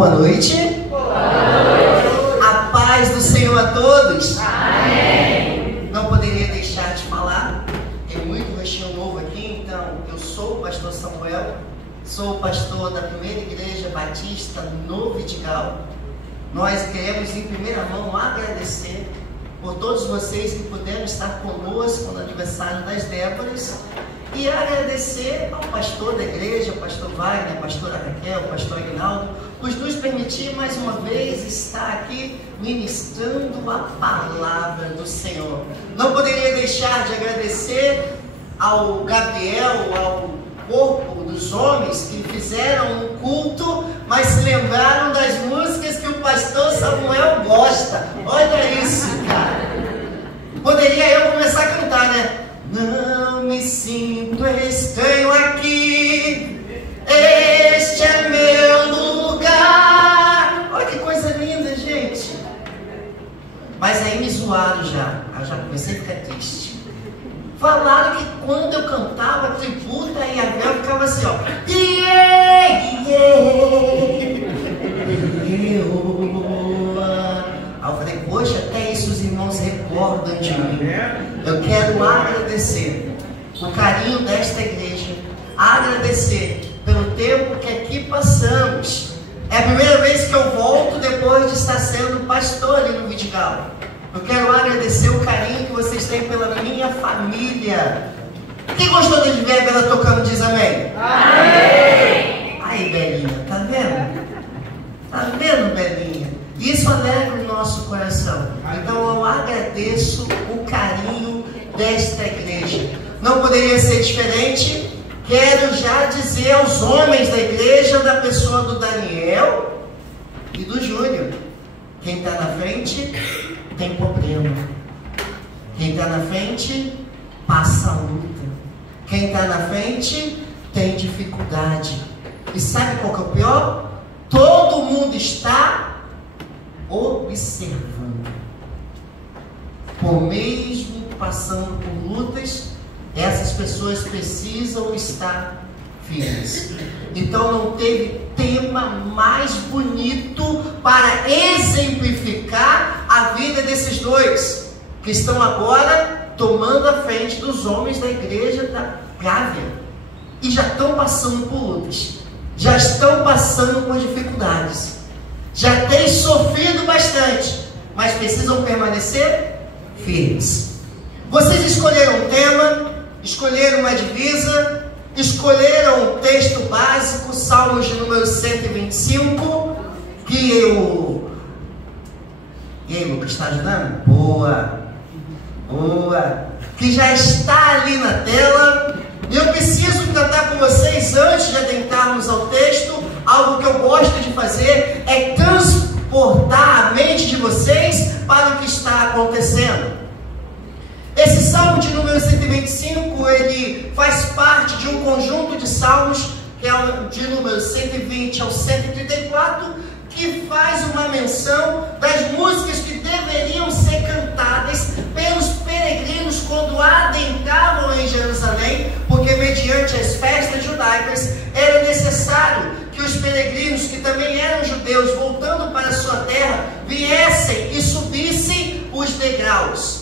Boa noite. Boa noite. A paz do Senhor a todos. Amém. Não poderia deixar de falar. Tem muito rostinho novo aqui, então eu sou o pastor Samuel, sou o pastor da primeira igreja batista no Vidigal. Nós queremos em primeira mão agradecer por todos vocês que puderam estar conosco no aniversário das Déboras e agradecer ao pastor da igreja, o pastor Wagner, a pastora Raquel, o pastor Aguinaldo, por nos permitir mais uma vez estar aqui ministrando a palavra do Senhor. Não poderia deixar de agradecer ao Gabriel, ao corpo dos homens que fizeram um culto, mas se lembraram das músicas que o pastor Samuel gosta. Olha isso, cara. Poderia eu começar a cantar, né? Não me sinto estranho aqui, este é meu lugar. Olha que coisa linda, gente. Mas aí me zoaram já. Eu já comecei a ficar triste. Falaram que quando eu cantava tributa e a Bel ficava assim, ó. Aí eu falei, poxa, até isso os irmãos recordam de mim. Eu quero agradecer o carinho desta igreja, agradecer pelo tempo que aqui passamos. É a primeira vez que eu volto depois de estar sendo pastor ali no Vidigal. Eu quero agradecer o carinho que vocês têm pela minha família. Quem gostou de ver a Bela tocando diz amém? Amém! Aí, Belinha, tá vendo? Tá vendo, Belinha? Isso alegra o nosso coração. Então eu agradeço o carinho desta igreja. Não poderia ser diferente. Quero já dizer aos homens da igreja, da pessoa do Daniel e do Júnior: quem está na frente tem problema. Quem está na frente passa luta. Quem está na frente tem dificuldade. E sabe qual que é o pior? Todo mundo está observando. Por mesmo passando por lutas, essas pessoas precisam estar firmes. Então não teve tema mais bonito para exemplificar a vida desses dois, que estão agora tomando a frente dos homens da igreja da Gávea. E já estão passando por lutas, já estão passando por dificuldades, já têm sofrido bastante, mas precisam permanecer firmes. Vocês escolheram um tema, escolheram uma divisa, escolheram um texto básico, Salmos de número 125, que eu... E aí, Lucas, está ajudando? Boa! Boa! Que já está ali na tela. E eu preciso tratar com vocês, antes de adentrarmos ao texto, algo que eu gosto de fazer é transportar a mente de vocês para o que está acontecendo. Esse salmo de número 125, ele faz parte de um conjunto de salmos, que é de número 120 ao 134, que faz uma menção das músicas que deveriam ser cantadas pelos peregrinos quando adentravam em Jerusalém, porque mediante as festas judaicas era necessário que os peregrinos, que também eram judeus, voltando para a sua terra, viessem e subissem os degraus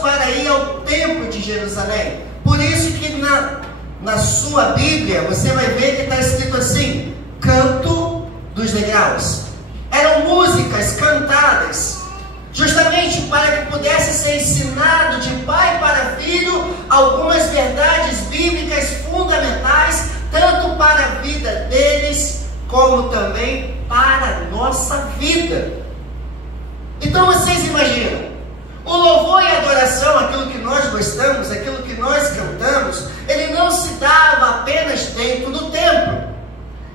para ir ao templo de Jerusalém. Por isso que na sua Bíblia você vai ver que está escrito assim: canto dos degraus. Eram músicas cantadas justamente para que pudesse ser ensinado de pai para filho algumas verdades bíblicas fundamentais, tanto para a vida deles como também para a nossa vida. Então vocês imaginam, o louvor e a adoração, aquilo que nós gostamos, aquilo que nós cantamos, ele não se dava apenas dentro do templo.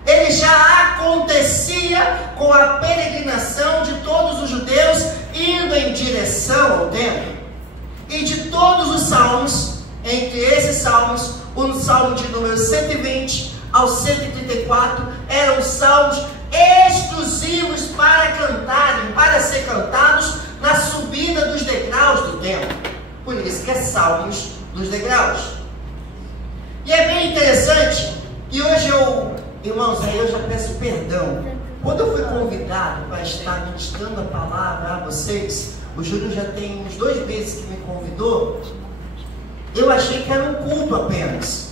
Ele já acontecia com a peregrinação de todos os judeus indo em direção ao templo. E de todos os salmos, entre esses salmos, o salmo de número 120 ao 134 eram salmos exclusivos para cantarem, para ser cantados na subida dos degraus do templo. Por isso que é Salmos dos Degraus. E é bem interessante, e hoje eu Irmãos, aí eu já peço perdão. Quando eu fui convidado para estar ministrando a palavra a vocês, o Júlio já tem uns 2 meses que me convidou, eu achei que era um culto apenas.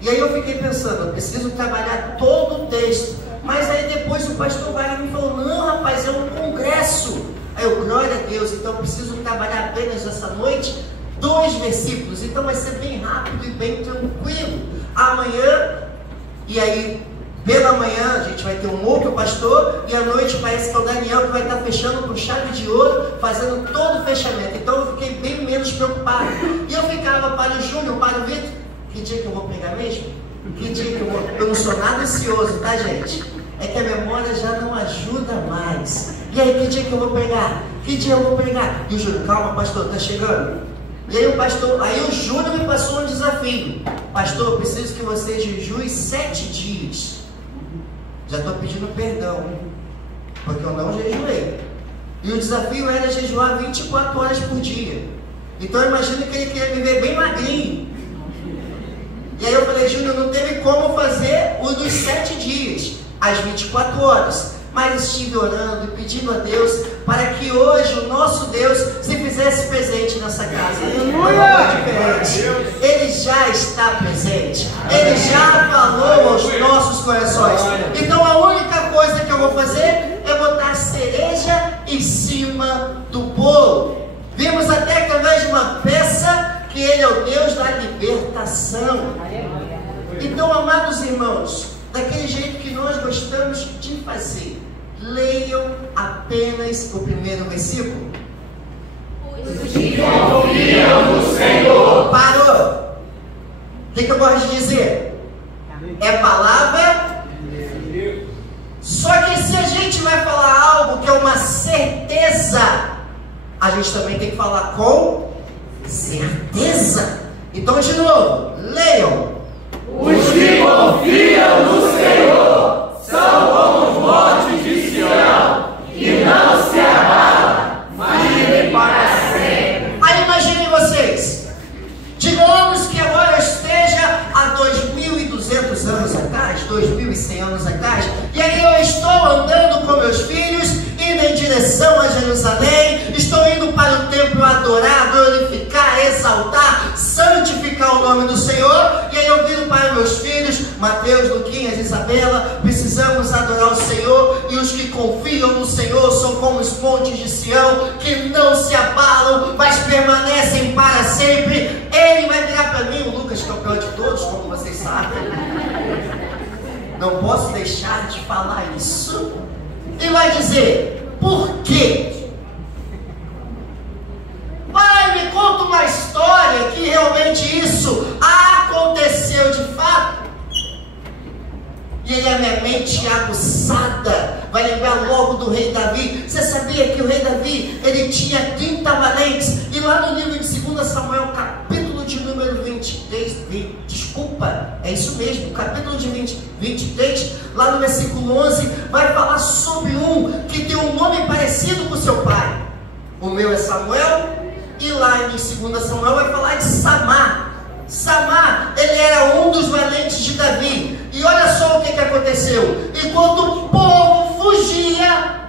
E aí eu fiquei pensando, eu preciso trabalhar todo o texto. Mas aí depois o pastor Wagner me falou, não rapaz, é um congresso. Aí eu, glória a Deus, então eu preciso trabalhar apenas essa noite 2 versículos. Então vai ser bem rápido e bem tranquilo. Amanhã, e aí pela manhã a gente vai ter um outro pastor, e à noite parece que é o Daniel que vai estar fechando com chave de ouro, fazendo todo o fechamento. Então eu fiquei bem menos preocupado. E eu ficava para o Júnior, para o Vitor, que dia que eu vou pegar mesmo? Que dia que eu vou? Eu não sou nada ansioso, tá gente? É que a memória já não ajuda mais. E aí, que dia que eu vou pegar? Que dia eu vou pegar? E o Júnior, calma pastor, tá chegando. E aí o Júnior me passou um desafio. Pastor, eu preciso que você jejue 7 dias. Já estou pedindo perdão, porque eu não jejuei. E o desafio era jejuar 24 horas por dia. Então eu imagino que ele queria me ver bem magrinho. E aí eu falei, Júnior, não teve como fazer o dos 7 dias, às 24 horas. Mas estive orando e pedindo a Deus para que hoje o nosso Deus se fizesse presente nessa casa. Ele já está presente. Ele já falou aos nossos corações. Então a única coisa que eu vou fazer é botar a cereja em cima do bolo. Vimos até através de uma peça que Ele é o Deus da libertação. Então, amados irmãos, daquele jeito que nós gostamos de fazer, leiam apenas o primeiro versículo. Os que confiam no Senhor. Parou. O que eu gosto de dizer? É palavra. Só que se a gente vai falar algo que é uma certeza, a gente também tem que falar com certeza. Então, de novo, leiam. Os que confiam no Senhor são como os montes de Sião, que não se abala, mas vivem para sempre. Aí imaginem vocês, digamos que agora eu esteja há 2.200 anos atrás, 2.100 anos atrás, e aí eu estou andando com meus filhos, indo em direção a Jerusalém, estou indo para o templo adorar, glorificar, exaltar, santificar o nome do Senhor, e aí eu viro para meus filhos, Mateus, Luquinhas, Isabela, precisamos adorar o Senhor, e os que confiam no Senhor são como os montes de Sião, que não se abalam, mas permanecem para sempre. Ele vai virar para mim, o Lucas, campeão de todos, como vocês sabem, não posso deixar de falar isso, e vai dizer, por quê? Pai, me conta uma história que realmente isso aconteceu de fato. E aí a minha mente aguçada vai lembrar logo do rei Davi. Você sabia que o rei Davi, ele tinha 30 valentes? E lá no livro de 2 Samuel, capítulo de número 23, desculpa, é isso mesmo, capítulo de 23, lá no versículo 11, vai falar sobre um que tem um nome parecido com seu pai. O meu é Samuel. E lá em 2 Samuel vai falar de Samar. Samar, ele era um dos valentes de Davi. E olha só o que aconteceu. Enquanto o povo fugia,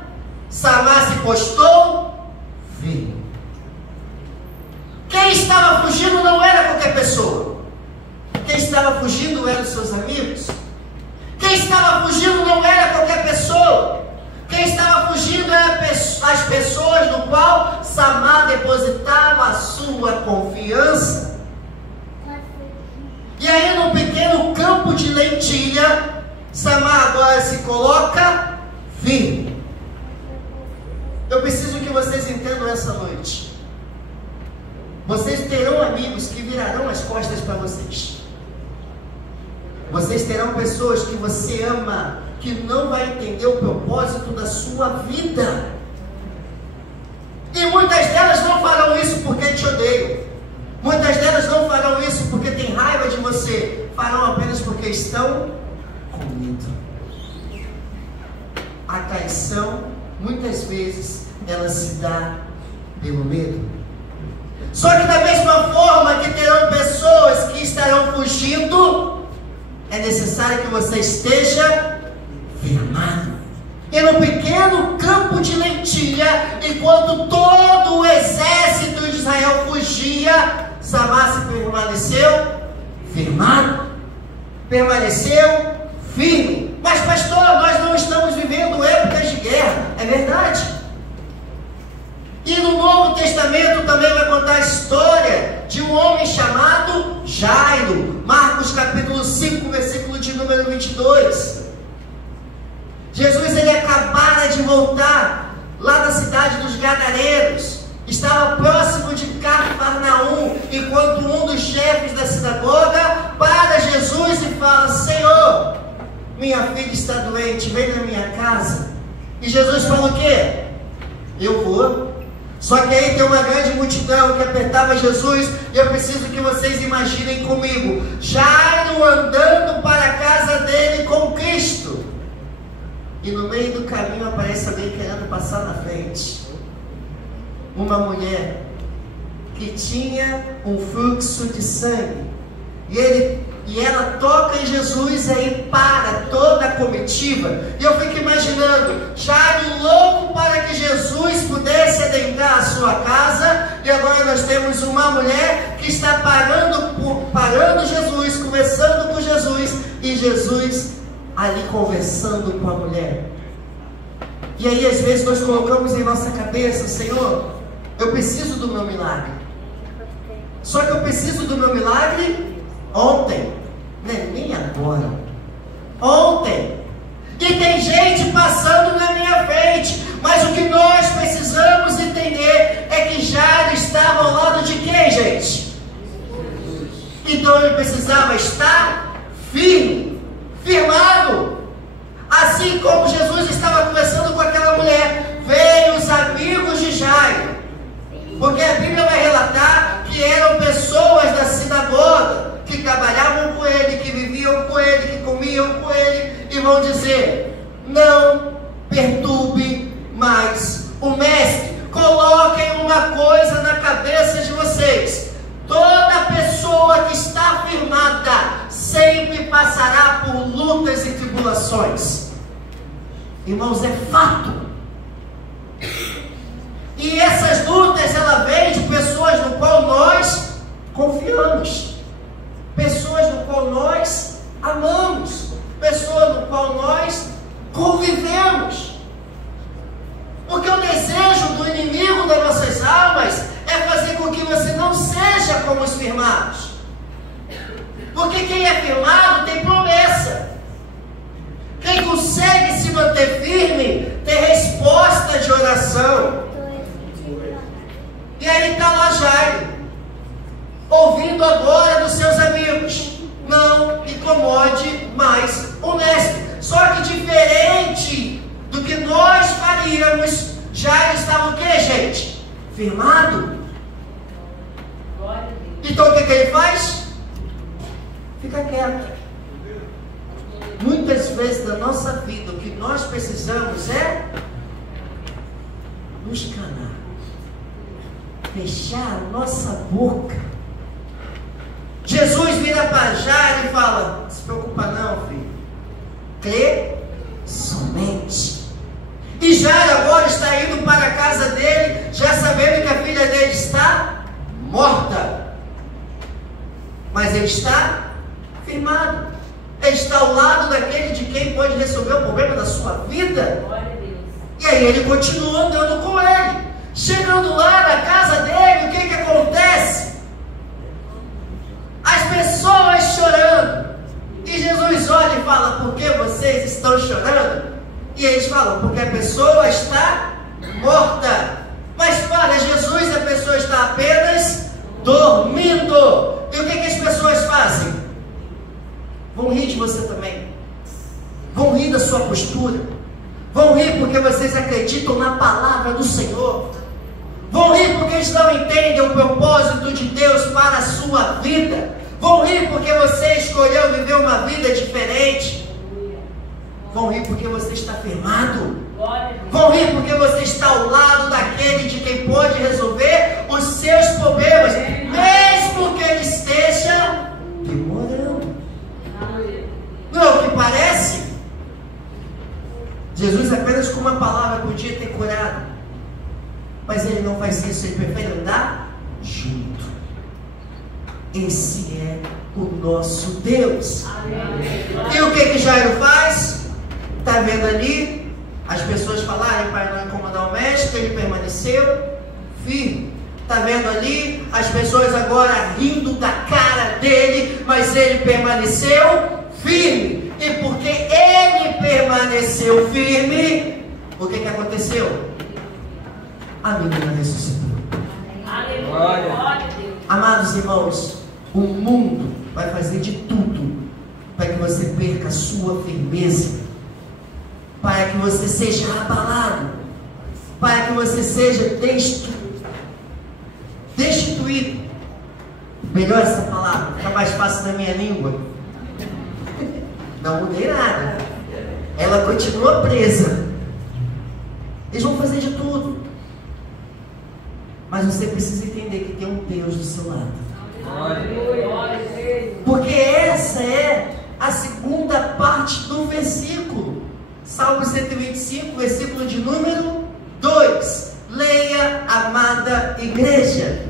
Samar se postou firme. Quem estava fugindo não era qualquer pessoa. Quem estava fugindo eram os seus amigos. Quem estava fugindo não era qualquer pessoa. Quem estava fugindo eram as pessoas no qual Samar depositava a sua confiança. E aí, num pequeno campo de lentilha, Samar agora se coloca firme. Eu preciso que vocês entendam essa noite. Vocês terão amigos que virarão as costas para vocês. Vocês terão pessoas que você ama, que não vai entender o propósito da sua vida. E muitas delas não farão isso porque te odeiam. Muitas delas não farão isso porque têm raiva de você. Farão apenas porque estão com medo. A traição, muitas vezes, ela se dá pelo medo. Só que da mesma forma que terão pessoas que estarão fugindo, é necessário que você esteja firmado. E no pequeno campo de lentilha, enquanto todo o exército de Israel fugia, Samar se permaneceu firmado, permaneceu firme. Mas pastor, nós não estamos vivendo épocas de guerra. É verdade. E no Novo Testamento também vai contar a história de um homem chamado Jairo. Marcos capítulo 5, versículo de número 22. Jesus, ele acabara de voltar lá da cidade dos Gadarenos. Estava próximo de Cafarnaum, enquanto um dos chefes da sinagoga para Jesus e fala: Senhor, minha filha está doente, vem na minha casa. E Jesus falou o quê? Eu vou. Só que aí tem uma grande multidão que apertava Jesus, e eu preciso que vocês imaginem comigo Jairo andando para a casa dele com Cristo, e no meio do caminho aparece alguém querendo passar na frente. Uma mulher que tinha um fluxo de sangue, e ela toca em Jesus, e aí para toda a comitiva. E eu fico imaginando Jairo louco para que Jesus pudesse adentrar a sua casa, e agora nós temos uma mulher que está parando Jesus, conversando com Jesus, e Jesus ali conversando com a mulher. E aí às vezes nós colocamos em nossa cabeça: Senhor, eu preciso do meu milagre. Só que eu preciso do meu milagre ontem, né? Nem agora. Ontem. E tem gente passando na minha frente, mas o que nós precisamos entender é que Jairo estava ao lado de quem, gente? Então ele precisava estar firme, firmado. Assim como Jesus estava conversando com aquela mulher, veio os amigos de Jairo, porque a Bíblia vai relatar que eram pessoas da sinagoga, que trabalhavam com ele, que viviam com ele, que comiam com ele, e vão dizer: não perturbe mais o mestre. Coloquem uma coisa na cabeça de vocês: toda pessoa que está firmada sempre passará por lutas e tribulações. Irmãos, é fato. E essas lutas, ela vem de pessoas no qual nós confiamos, pessoas no qual nós amamos, pessoas no qual nós convivemos. Porque o desejo do inimigo das nossas almas é fazer com que você não seja como os firmados. Porque quem é firmado tem promessa. Quem consegue se manter firme tem resposta de oração. E aí está lá Jairo, ouvindo agora dos seus amigos: não incomode mais o mestre. Só que diferente do que nós faríamos, Jairo estava o que, gente? Firmado. Então o que ele faz? Fica quieto. Muitas vezes na nossa vida o que nós precisamos é nos calar, fechar a nossa boca. Jesus vira para Jairo e fala: não se preocupa não, filho, crê somente. E Jairo agora está indo para a casa dele, já sabendo que a filha dele está morta, mas ele está firmado. Ele está ao lado daquele de quem pode resolver o problema da sua vida. E aí ele continua andando com ele. Chegando lá na casa dele, o que acontece? As pessoas chorando. E Jesus olha e fala: por que vocês estão chorando? E eles falam: porque a pessoa está morta. Mas para Jesus a pessoa está apenas dormindo. E o que as pessoas fazem? Vão rir de você também. Vão rir da sua postura. Vão rir porque vocês acreditam na palavra do Senhor. Vão rir porque eles não entendem o propósito de Deus para a sua vida. Vão rir porque você escolheu viver uma vida diferente. Vão rir porque você está firmado. Vão rir porque você está ao lado daquele de quem pode resolver os seus problemas, mesmo que ele esteja demorando. Jesus apenas com uma palavra podia ter curado, mas Ele não faz isso, Ele prefere andar junto. Esse é o nosso Deus. E o que Jairo faz? Está vendo ali as pessoas falarem para não incomodar o mestre, ele permaneceu firme. Está vendo ali as pessoas agora rindo da cara dele, mas ele permaneceu firme. E porque ele permaneceu firme, o que aconteceu? A menina ressuscitou. Aleluia. Amados irmãos, o mundo vai fazer de tudo para que você perca a sua firmeza, para que você seja abalado, para que você seja destituído. Melhor essa palavra, fica mais fácil na minha língua. Não mudei nada, ela continua presa. Eles vão fazer de tudo, mas você precisa entender que tem um Deus do seu lado. Porque essa é a segunda parte do versículo. Salmo 125, versículo de número 2. Leia, amada igreja.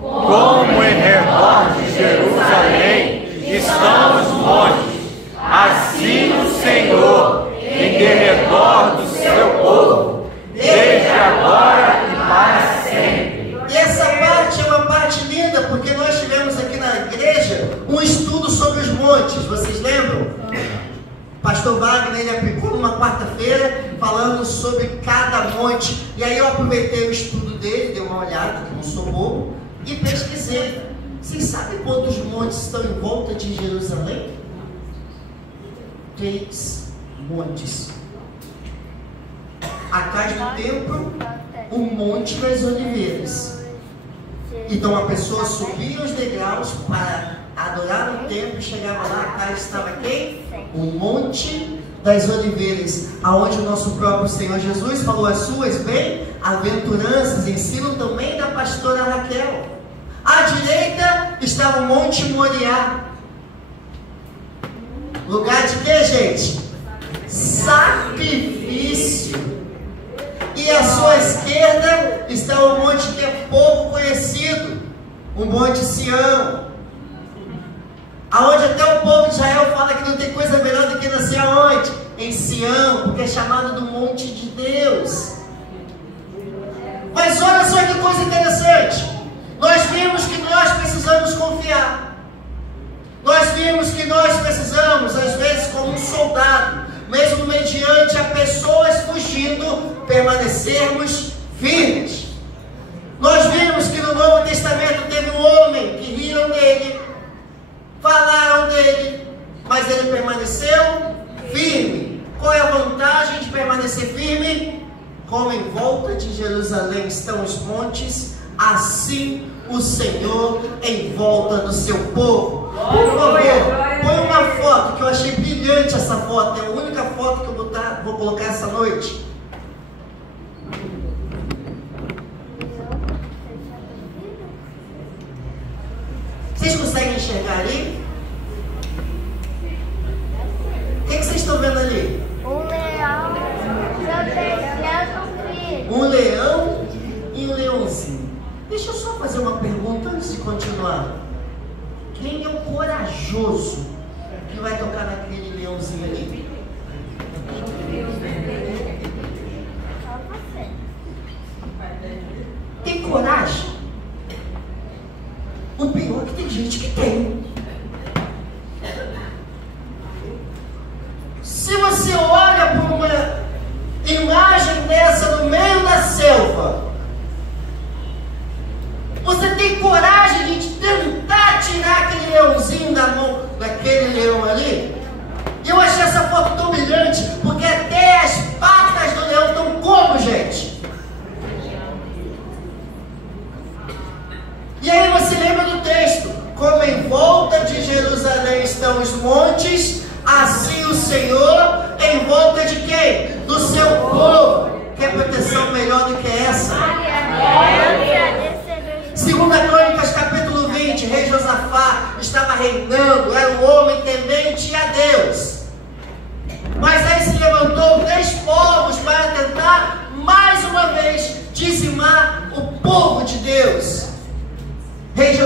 Como em redor de Jerusalém estão os montes, assim o Senhor em derredor do seu povo, desde agora e para sempre. E essa parte é uma parte linda, porque nós tivemos aqui na igreja um estudo sobre os montes. Vocês lembram? Pastor Wagner, ele aplicou numa quarta-feira, falando sobre cada monte. E aí eu aproveitei o estudo dele, dei uma olhada, que não sou bobo, e pesquisei. Vocês sabem quantos montes estão em volta de Jerusalém? 3 montes. Atrás do templo, o Monte das Oliveiras. Então a pessoa subia os degraus para adorar no templo e chegava lá, atrás estava quem? O Monte das Oliveiras, aonde o nosso próprio Senhor Jesus falou as suas bem-aventuranças, ensino também da pastora Raquel. À direita estava o Monte Moriá. Lugar de quê, gente? Sacrifício. E à sua esquerda está o monte que é pouco conhecido, o Monte Sião, aonde até o povo de Israel fala que não tem coisa melhor do que nascer aonde? Em Sião, porque é chamado do Monte de Deus. Mas olha só que coisa interessante. Nós vimos que nós precisamos confiar. Nós vimos que nós precisamos, às vezes, como um soldado, mesmo mediante a pessoas fugindo, permanecermos firmes. Nós vimos que no Novo Testamento teve um homem que riram dele, falaram dele, mas ele permaneceu firme. Qual é a vantagem de permanecer firme? Como em volta de Jerusalém estão os montes, assim o Senhor em volta do seu povo. Por favor, põe uma foto, que eu achei brilhante essa foto, é a única foto que eu vou colocar essa noite. Vocês conseguem enxergar ali? O que vocês estão vendo ali? Um leão protegendo o filho. Um leão e um leãozinho. Deixa eu só fazer uma pergunta antes de continuar. Quem é o corajoso que vai tocar naquele leãozinho ali? Só você. Tem coragem? O pior é que tem gente que tem. Se você olha para uma imagem dessa no meio da selva, você tem coragem de tentar tirar aquele leãozinho da mão daquele leão ali? Eu achei essa foto tão brilhante, porque até as patas do leão estão como, gente? E aí você lembra do texto, como em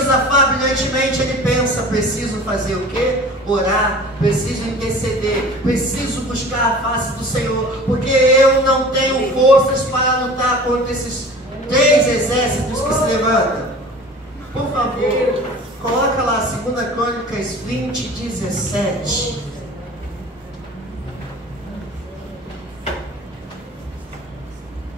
Josafá, brilhantemente, ele pensa: preciso fazer o quê? Orar, preciso interceder, preciso buscar a face do Senhor, porque eu não tenho forças para lutar contra esses 3 exércitos que se levantam. Por favor, coloca lá 2 Crônicas 20, 17.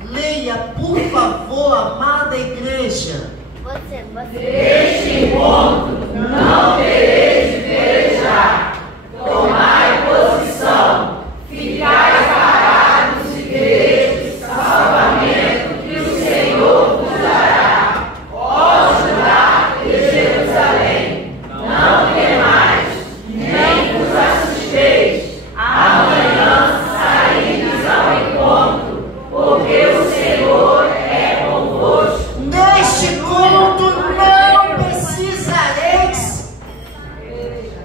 Leia, por favor, amada igreja. Você. Neste encontro não tereis de pelejar. Tomai posição. Ficai parados e vereis o salvamento que o Senhor vos dará. Ó Judá e Jerusalém, não temais, nem vos assusteis. Amanhã saídes ao encontro, porque o Senhor é convosco. Neste culto não precisareis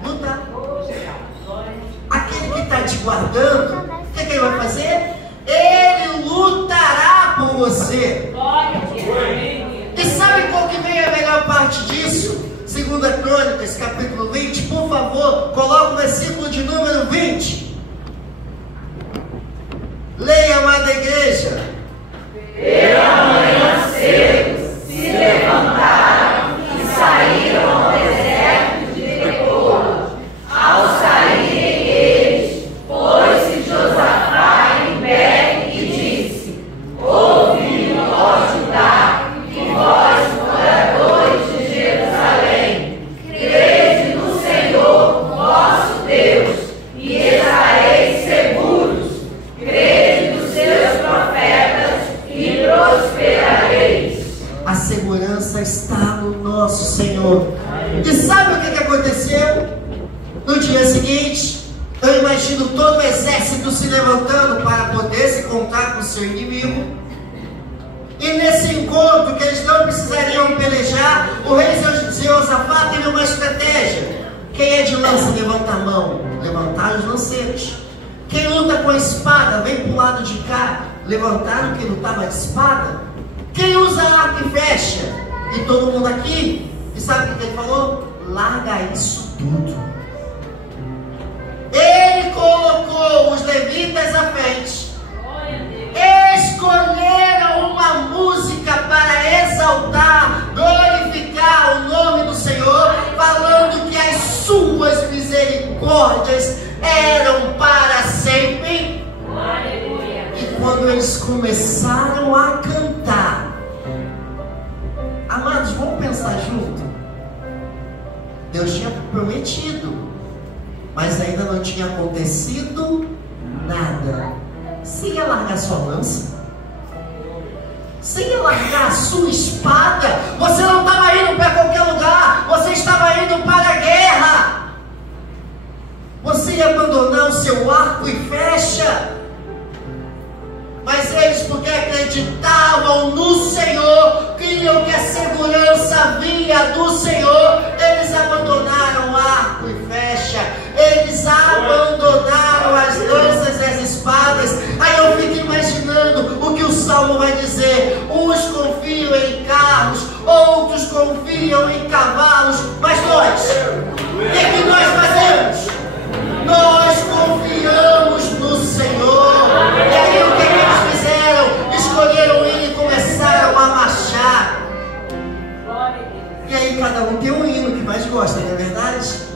lutar. Aquele que está te guardando, o que ele vai fazer? Ele lutará por você. E sabe qual que vem a melhor parte disso? 2 Crônicas, capítulo 20, por favor, coloca o versículo de número 20. Leia, amada igreja. Pela manhã cedo se levantaram e saíram ao deserto de Tecoa. Ao saírem eles, pôs-se Josafá em pé e disse: ouvi, ó Judá, e vós, moradores de Jerusalém, crede no Senhor, vosso Deus, e estareis seguros. Crede nos seus profetas e prosperareis. A segurança está no nosso Senhor. E sabe o que aconteceu? No dia seguinte, eu imagino todo o exército se levantando para poder se encontrar com o seu inimigo. E nesse encontro, que eles não precisariam pelejar, o rei Josafá teve uma estratégia. Quem é de lança, levanta a mão. Levantaram os lanceiros. Quem luta com a espada, vem para o lado de cá. Levantaram quem lutava de espada. Quem usa arco e flecha? E todo mundo aqui. E sabe o que ele falou? Larga isso tudo. Ele colocou os levitas à frente. Escolheram uma música para exaltar, glorificar o nome do Senhor, falando que as suas misericórdias eram para sempre. E quando eles começaram a cantar, amados, vamos pensar junto. Deus tinha prometido, mas ainda não tinha acontecido nada. Você ia largar sua lança? Você ia largar a sua espada? Você não estava indo para qualquer lugar, você estava indo para a guerra. Você ia abandonar o seu arco e flecha? Mas eles, porque acreditavam no Senhor, criam que a segurança vinha do Senhor, eles abandonaram arco e flecha, eles abandonaram as lanças e as espadas. Aí eu fico imaginando o que o Salmo vai dizer: uns confiam em carros, outros confiam em cavalos, mas nós, o que nós fazemos? Nós confiamos no Senhor. E aí o que eles fizeram? Escolheram ir e começaram a marchar. E aí cada um tem um hino que mais gosta, não é verdade?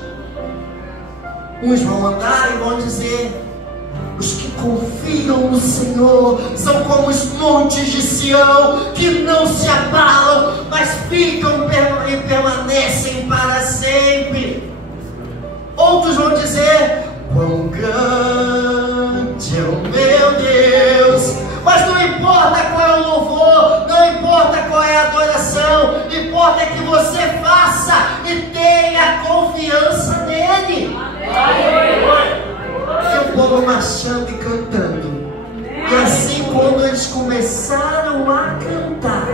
Uns vão andar e vão dizer: os que confiam no Senhor são como os montes de Sião, que não se abalam, mas ficam e permanecem para sempre. Outros vão dizer: quão grande é o meu Deus. Mas não importa qual é o louvor, não importa qual é a adoração, importa que você faça e tenha confiança nele. E o povo marchando e cantando. E assim, quando eles começaram a cantar,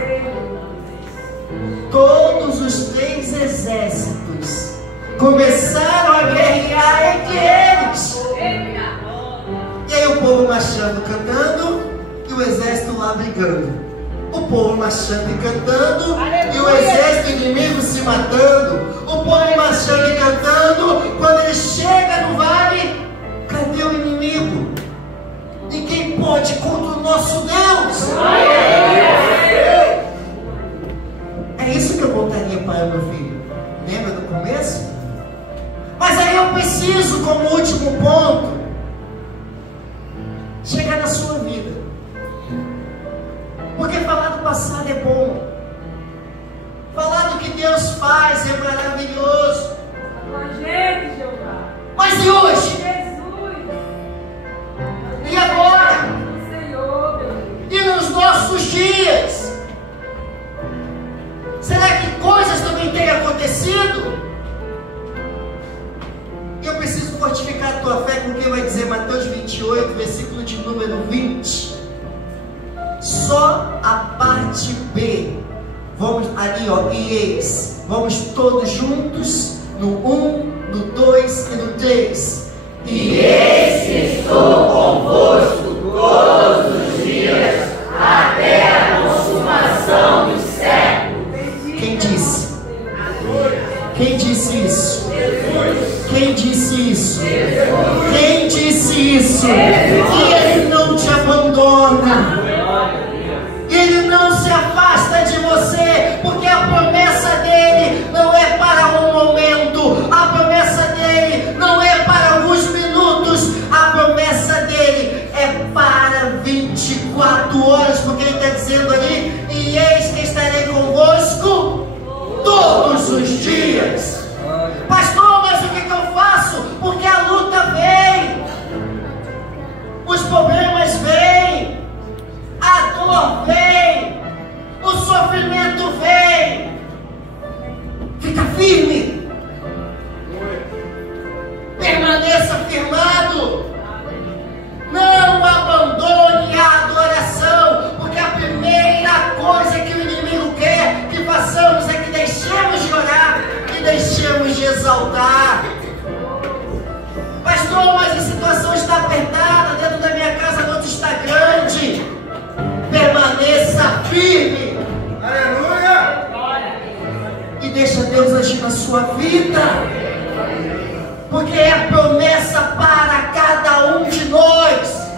todos os 3 exércitos começaram a guerrear entre eles. E aí o povo marchando, cantando, e o exército lá brigando. o povo marchando e cantando, e o exército inimigo se matando. O povo marchando e cantando, quando ele chega no vale, cadê o inimigo? Ninguém pode contra o nosso Deus. É isso que eu voltaria para o meu filho. Lembra do começo? Mas aí eu preciso, como último ponto, chegar na sua vida. Porque falar do passado é bom. Falar do que Deus faz é maravilhoso. Mas e hoje? E agora? E nos nossos dias? Será que coisas também têm acontecido? Eu preciso fortificar a tua fé com o que vai dizer Mateus 28, versículo de número 20. Só a parte B. Vamos ali, ó, e eis. Vamos todos juntos no 1, no 2 e no 3. E eis que estou convosco todos os dias, até a consumação dos séculos. Quem disse? Quem disse isso? Quem disse isso? Quem disse isso? Que Ele não te abandona. Ele não se afasta de você, porque a promessa dele não é para um momento, a promessa dele não é para alguns minutos, a promessa dele é para 24 horas, porque ele está dizendo ali: e eis que estarei convosco todos os dias. Pastor, mas o que eu faço? Porque a luta vem, os problemas vêm, a dor vem, o sofrimento vem. Fica firme, permaneça firmado, não abandone a adoração, porque a primeira coisa que o inimigo quer que façamos é que deixemos de orar, que deixemos de exaltar. Pastor, mas a situação está apertada, dentro da minha casa a luta está grande. Permaneça firme. Aleluia! E deixa Deus agir na sua vida, porque é promessa para cada um de nós.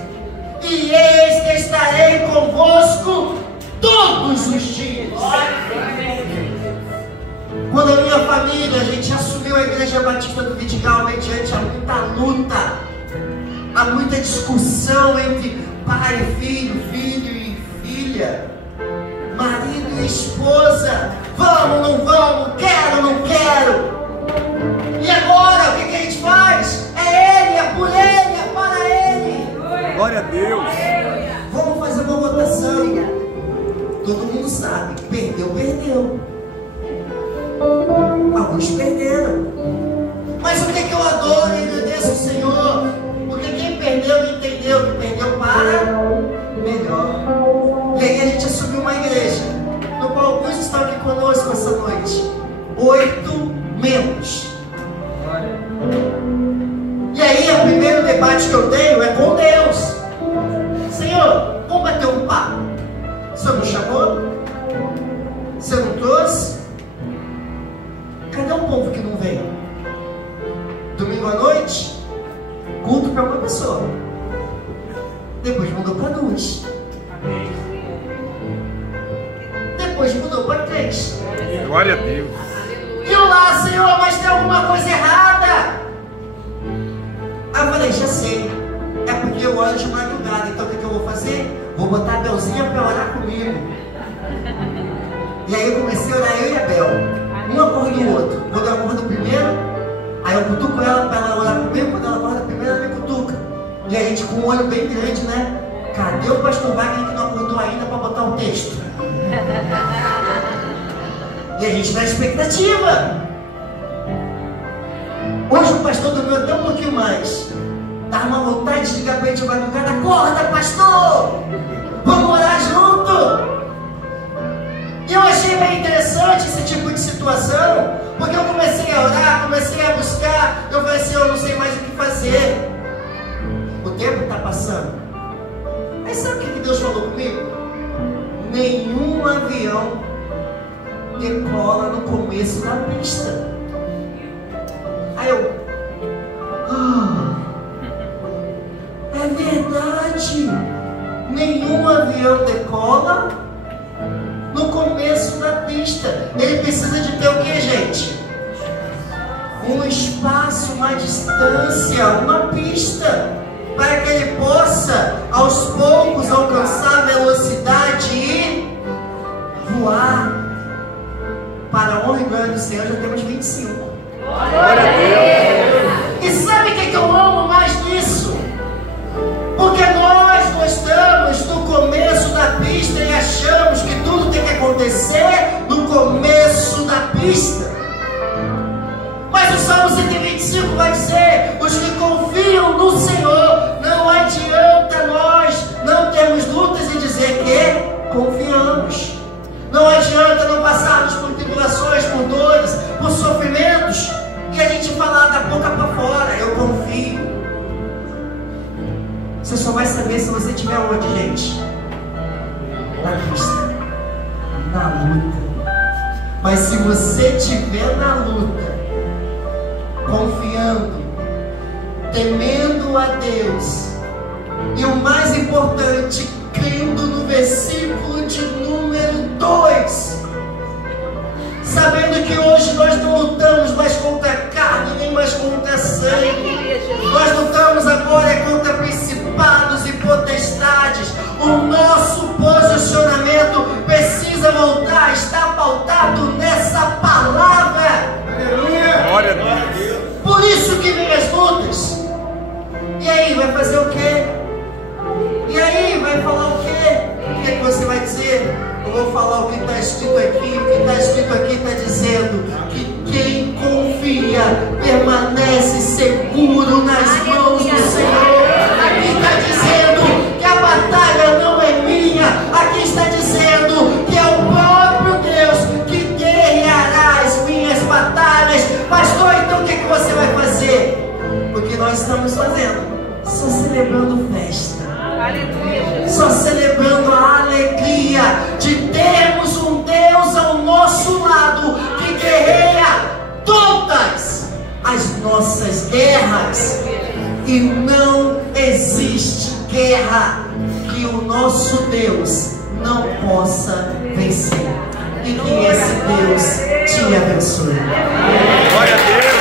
E eis que estarei convosco todos os dias. Quando a minha família, a gente assumiu a Igreja Batista do Vidigal, mediante a muita luta, há muita discussão entre pai e filho, filho e filha, marido e esposa. Vamos, não vamos, quero, não quero. E agora, o que a gente faz? É Ele, é por Ele, é para Ele. Glória a Deus! Vamos fazer uma votação. Todo mundo sabe, perdeu, perdeu. Alguns perderam. Mas o que eu adoro e agradeço ao Senhor? Porque quem perdeu entendeu que perdeu para melhor. E aí a gente assumiu uma igreja, no qual alguns estão aqui conosco essa noite. 8 membros. E aí o primeiro debate que eu tenho é com Deus. Senhor, vamos bater um papo. O Senhor não chamou? O Senhor não trouxe? Cadê o povo que não veio? Domingo à noite, culto para uma pessoa. Depois mudou para 2. Depois mudou para 3. Glória a Deus! E eu lá, Senhor, mas tem alguma coisa errada. Aí eu falei, já sei. É porque eu oro de madrugada. Então o que eu vou fazer? Vou botar a Belzinha para orar comigo. E aí eu comecei a orar, eu e a Bel. Um acorda do outro. Quando eu acordo primeiro, aí eu cutuco ela para ela orar comigo. Quando ela acorda primeiro, ela me cutuca. E a gente com um olho bem grande, né? Cadê o pastor Wagner que não acordou ainda para botar o texto? E a gente na expectativa. Hoje o pastor dormiu até um pouquinho mais. Dá uma vontade de ligar para ele de madrugada. Acorda, pastor! Vamos orar junto! E eu achei bem interessante esse tipo de situação, porque eu comecei a orar, comecei a buscar. Eu falei assim, eu não sei mais o que fazer. O tempo está passando. Aí sabe o que Deus falou comigo? Nenhum avião decola no começo da pista. Aí eu, é verdade, nenhum avião decola no começo da pista. Ele precisa de ter o que, gente? Um espaço, uma distância, uma pista, para que ele possa aos poucos alcançar velocidade e voar. Para a honra e glória do Senhor, já temos 25. Glória a Deus. E sabe o que eu amo mais nisso? Porque nós gostamos do começo da pista e achamos que tudo tem que acontecer no começo da pista. Mas o Salmo 125 vai dizer: os que confiam no Senhor, não adianta nós não termos lutas e dizer que confiamos. Não adianta não passarmos por tribulações, por dores, por sofrimentos, e a gente falar da boca para fora, eu confio. Você só vai saber se você estiver onde, gente? Na pista, na luta. Mas se você estiver na luta, confiando, temendo a Deus, e o mais importante, crendo no versículo de número 2, sabendo que hoje nós não lutamos mais contra a carne, nem mais contra sangue, nós lutamos agora contra principados e potestades. O nosso posicionamento precisa voltar, está pautado nessa palavra. Aleluia! Glória a Deus! Por isso que vem as lutas. E aí, vai fazer o quê? E aí, vai falar o quê? O que você vai dizer? Eu vou falar o que está escrito aqui. O que está escrito aqui está dizendo que quem confia permanece seguro nas mãos do Senhor. Aqui está dizendo que a batalha não é minha. Aqui está dizendo que é o próprio Deus que guerreará as minhas batalhas. Pastor, então o que você vai fazer? Porque nós estamos fazendo? Só celebrando festa. Aleluia. Só celebrando a alegria de termos um Deus ao nosso lado que guerreia todas as nossas guerras. E não existe guerra que o nosso Deus não possa vencer. E que esse Deus te abençoe. Glória a Deus!